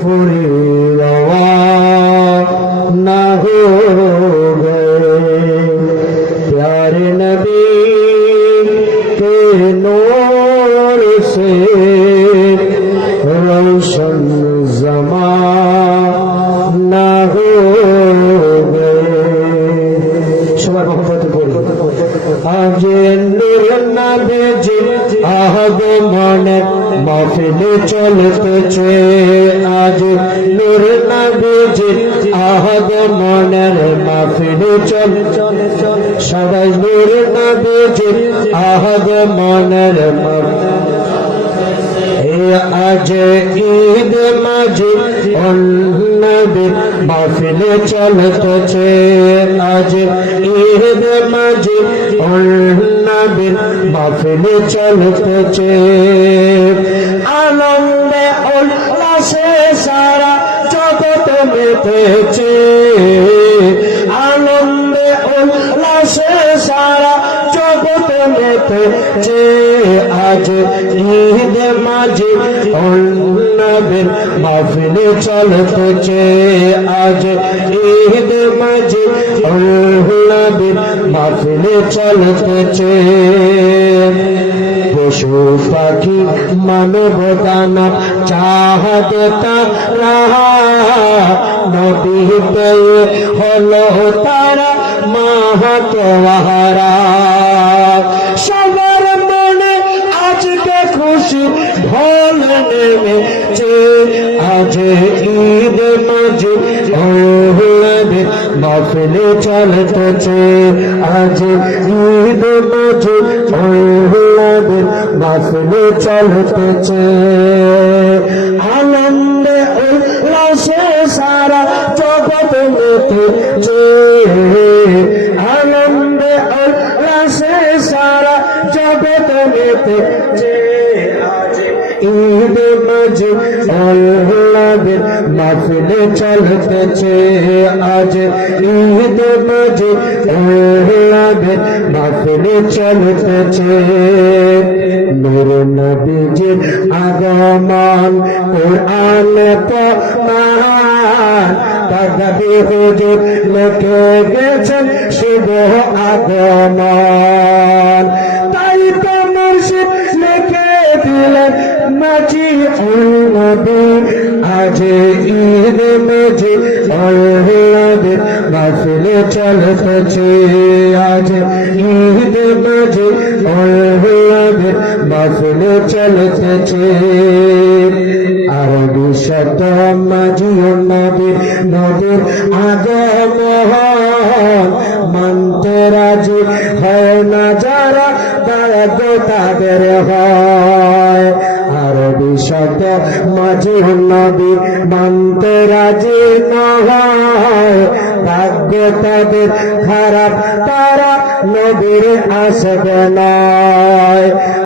पूरी रवाना हो गए प्यारे नबी के नूर से रोशन ज़माना हो गए। সবাই মহব্বত করি। আজ নূর নবীজি আগমনে মাহফিলে চলতেছে, আজ নূর নবীজি আগমনের মাহফিলে চলতেছে, সবাই নূর নবীজি আগমনের আজ ঈদ মাঝে নবীর মাহফিলে চলতেছে, আজ ঈদ মাঝে নবীর মাহফিলে চলতেছে। আনন্দে উল্লাসে সারা জগৎ মেতেছে, আনন্দে উল্লাসে সারা জগৎ মেতেছে। আজ ঈদ মাঝে নবীর মাহফিলে চলতেছে, আজ ঈদ মাঝে নবীর মাহফিলে চলতেছে। পশু পাখি মানব দানব চাহত তারা নবী পেয়ে হলো তারা মাহাতোয়ারা। সবার মনে আজকে খুশি ঢল নেমেছে, আজ ঈদ মাঝে নবীর মাহফিলে চলতেছে, আজ ঈদ মাঝে নবীর মাহফিলে চলতেছে। আনন্দে উল্লাসে সারা জগৎ মেতেছে, আনন্দে উল্লাসে সারা জগৎ মেতেছে। ঈদ মাঝে নবীর মাহফিলে চলতেছে, আজ ঈদ মাঝে নবীর মাহফিলে চলতেছে। নূর নবীজির আগমন কুরআনে প্রমাণ, তাকবীর হুজুর লিখে গেছেন শুভ আগমন। তাই তো মুর্শিদ লিখে দিলেন মাঝি নবী, আজ ঈদ মাঝে নবীর মাহফিলে চলতেছে, আজ ঈদ মাঝে নবীর মাহফিলে চলতেছে। আরবি শত মাঝি নবীর নবীর আগমন মানতে রাজি হয় না যারা ভাগ্য তাদের হয়। আরবি শত মাঝি নবী মানতে রাজি না হয়, ভাগ্য তাদের খারাপ, তারা নবীর আশিক নয়।